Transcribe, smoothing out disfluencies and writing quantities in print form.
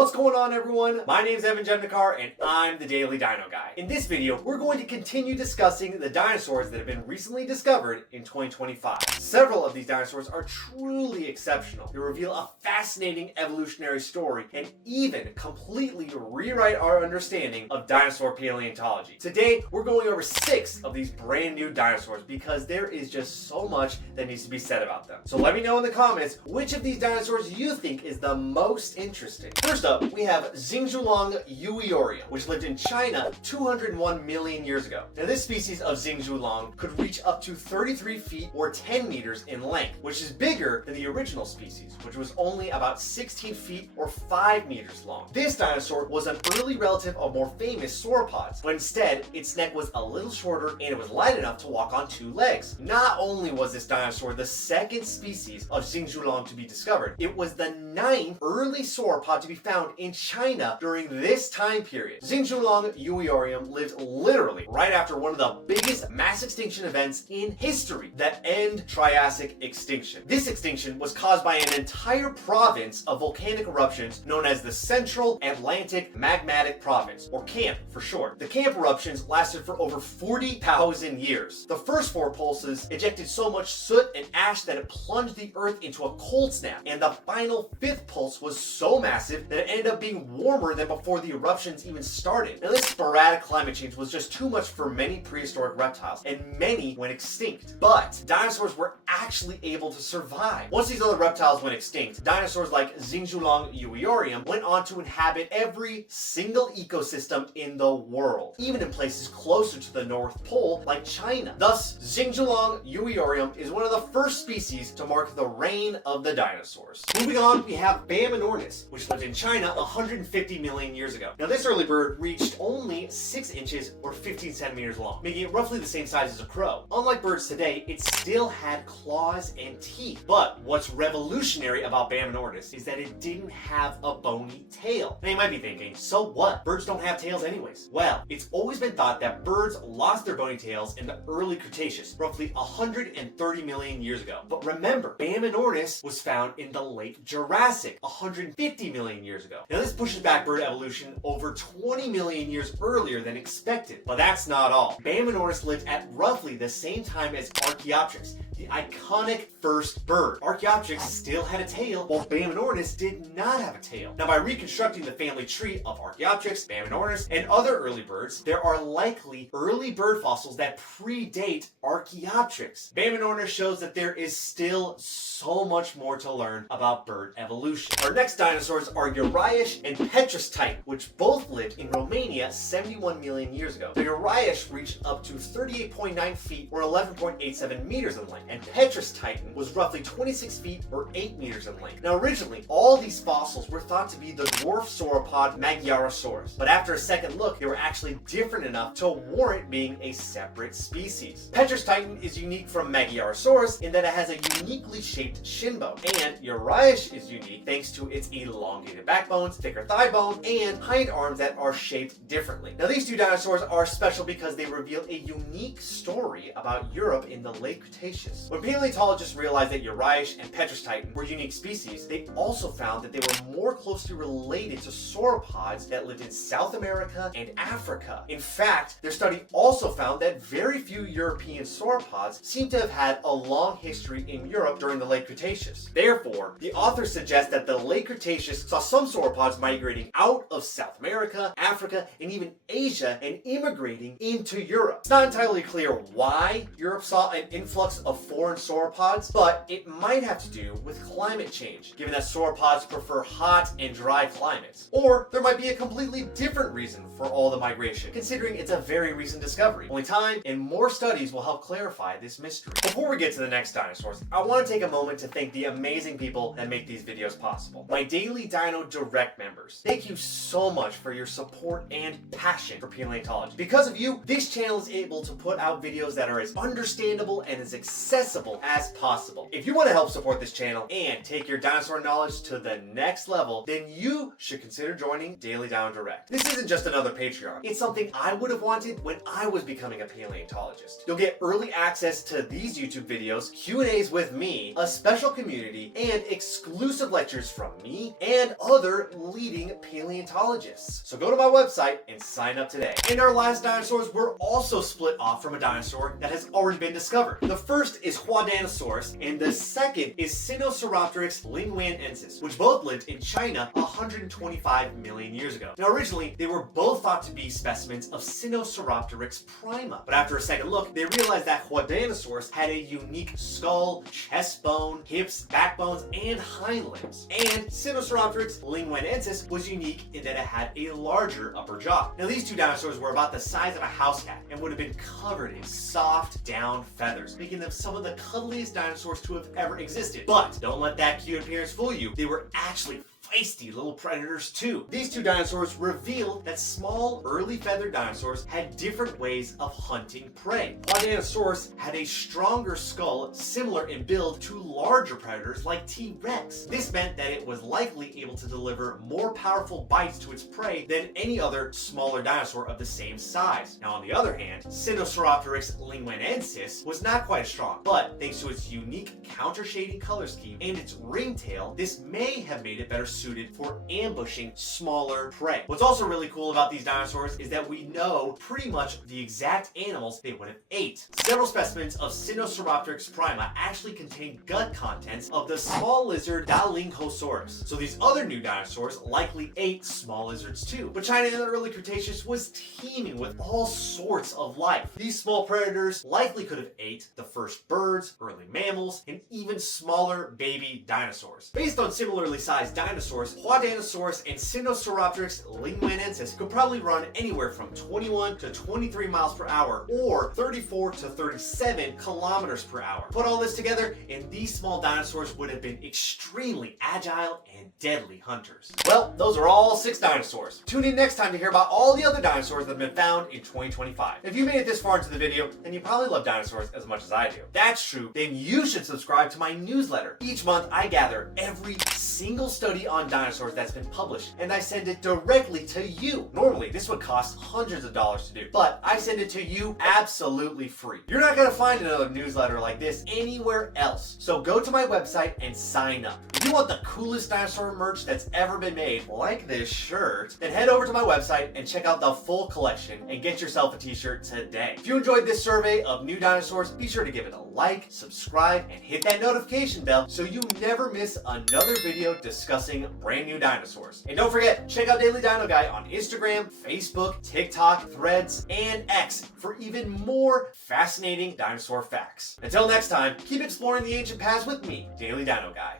What's going on, everyone? My name is Evan Jemnikar and I'm the Daily Dino Guy. In this video, we're going to continue discussing the dinosaurs that have been recently discovered in 2025. Several of these dinosaurs are truly exceptional. They reveal a fascinating evolutionary story and even completely rewrite our understanding of dinosaur paleontology. Today, we're going over 6 of these brand new dinosaurs because there is just so much that needs to be said about them. So let me know in the comments which of these dinosaurs you think is the most interesting. First up, we have Xingxiulong yueorum, which lived in China 201 million years ago. Now, this species of Xingxiulong could reach up to 33 feet or 10 meters in length, which is bigger than the original species, which was only about 16 feet or 5 meters long. This dinosaur was an early relative of more famous sauropods, but instead, its neck was a little shorter and it was light enough to walk on 2 legs. Not only was this dinosaur the second species of Xingxiulong to be discovered, it was the 9th early sauropod to be found in China during this time period. Xingxiulong yueorum lived literally right after one of the biggest mass extinction events in history, the end Triassic extinction. This extinction was caused by an entire province of volcanic eruptions known as the Central Atlantic Magmatic Province, or CAMP for short. The CAMP eruptions lasted for over 40,000 years. The first 4 pulses ejected so much soot and ash that it plunged the Earth into a cold snap, and the final 5th pulse was so massive that it ended up being warmer than before the eruptions even started. Now, this sporadic climate change was just too much for many prehistoric reptiles, and many went extinct. But dinosaurs were actually able to survive. Once these other reptiles went extinct, dinosaurs like Xingxiulong yueorum went on to inhabit every single ecosystem in the world, even in places closer to the North Pole like China. Thus, Xingxiulong yueorum is one of the first species to mark the reign of the dinosaurs. Moving on, we have Baminornis, which lived in China 150 million years ago. Now, this early bird reached only 6 inches or 15 centimeters long, making it roughly the same size as a crow. Unlike birds today, it still had claws and teeth. But what's revolutionary about Baminornis is that it didn't have a bony tail. Now, you might be thinking, so what? Birds don't have tails anyways. Well, it's always been thought that birds lost their bony tails in the early Cretaceous, roughly 130 million years ago. But remember, Baminornis was found in the late Jurassic, 150 million years ago. Now, this pushes back bird evolution over 20 million years earlier than expected. But that's not all. Baminornis lived at roughly the same time as Archaeopteryx, the iconic first bird. Archaeopteryx still had a tail, while Baminornis did not have a tail. Now, by reconstructing the family tree of Archaeopteryx, Baminornis, and other early birds, there are likely early bird fossils that predate Archaeopteryx. Baminornis shows that there is still so much more to learn about bird evolution. Our next dinosaurs are Uriash and Petrustitan, which both lived in Romania 71 million years ago. So Uriash reached up to 38.9 feet or 11.87 meters in length, and Petrustitan was roughly 26 feet or 8 meters in length. Now, originally, all these fossils were thought to be the dwarf sauropod Magyarosaurus, but after a second look, they were actually different enough to warrant being a separate species. Petrustitan is unique from Magyarosaurus in that it has a uniquely shaped shin bone, and Uriash is unique thanks to its elongated backbones, thicker thigh bone, and hind arms that are shaped differently. Now, these 2 dinosaurs are special because they reveal a unique story about Europe in the late Cretaceous. When paleontologists realized that Uriash and Petrustitan were unique species, they also found that they were more closely related to sauropods that lived in South America and Africa. In fact, their study also found that very few European sauropods seem to have had a long history in Europe during the late Cretaceous. Therefore, the authors suggest that the late Cretaceous saw some sauropods migrating out of South America, Africa, and even Asia and immigrating into Europe. It's not entirely clear why Europe saw an influx of foreign sauropods, but it might have to do with climate change, given that sauropods prefer hot and dry climates. Or there might be a completely different reason for all the migration, considering it's a very recent discovery. Only time and more studies will help clarify this mystery. Before we get to the next dinosaurs, I want to take a moment to thank the amazing people that make these videos possible. My Daily Dino Direct members. Thank you so much for your support and passion for paleontology. Because of you, this channel is able to put out videos that are as understandable and as accessible accessible as possible. If you want to help support this channel and take your dinosaur knowledge to the next level, then you should consider joining Daily Dino Direct. This isn't just another Patreon. It's something I would have wanted when I was becoming a paleontologist. You'll get early access to these YouTube videos, Q&As with me, a special community, and exclusive lectures from me and other leading paleontologists. So go to my website and sign up today. And our last dinosaurs were also split off from a dinosaur that has already been discovered. The first is Huadanosaurus, and the second is Sinosauropteryx lingyuanensis, which both lived in China 125 million years ago. Now originally, they were both thought to be specimens of Sinosauropteryx prima, but after a second look, they realized that Huadanosaurus had a unique skull, chest bone, hips, backbones, and hind limbs. And Sinosauropteryx lingyuanensis was unique in that it had a larger upper jaw. Now these two dinosaurs were about the size of a house cat and would have been covered in soft down feathers, making them some of the cuddliest dinosaurs to have ever existed. But don't let that cute appearance fool you. They were actually feisty little predators too. These two dinosaurs revealed that small, early feathered dinosaurs had different ways of hunting prey. Huadanosaurus had a stronger skull similar in build to larger predators like T-Rex. This meant that it was likely able to deliver more powerful bites to its prey than any other smaller dinosaur of the same size. Now on the other hand, Sinosauropteryx lingyuanensis was not quite as strong, but thanks to its unique counter-shading color scheme and its ringtail, this may have made it better suited for ambushing smaller prey. What's also really cool about these dinosaurs is that we know pretty much the exact animals they would have ate. Several specimens of Sinosauropteryx prima actually contain gut contents of the small lizard Lingyuanensis. So these other new dinosaurs likely ate small lizards too. But China in the early Cretaceous was teeming with all sorts of life. These small predators likely could have ate the first birds, early mammals, and even smaller baby dinosaurs. Based on similarly sized dinosaurs, Huadanosaurus and Sinosauropteryx lingyuanensis could probably run anywhere from 21 to 23 miles per hour or 34 to 37 kilometers per hour. Put all this together and these small dinosaurs would have been extremely agile and deadly hunters. Well, those are all 6 dinosaurs. Tune in next time to hear about all the other dinosaurs that have been found in 2025. If you made it this far into the video, then you probably love dinosaurs as much as I do. If that's true, then you should subscribe to my newsletter. Each month I gather every single study on dinosaurs that's been published, and I send it directly to you. Normally, this would cost hundreds of dollars to do, but I send it to you absolutely free. You're not gonna find another newsletter like this anywhere else, so go to my website and sign up. If you want the coolest dinosaur merch that's ever been made, like this shirt, then head over to my website and check out the full collection and get yourself a t-shirt today. If you enjoyed this survey of new dinosaurs, be sure to give it a like, subscribe, and hit that notification bell so you never miss another video discussing brand new dinosaurs. And don't forget, check out Daily Dino Guy on Instagram, Facebook, TikTok, Threads, and X for even more fascinating dinosaur facts. Until next time, keep exploring the ancient past with me, Daily Dino Guy.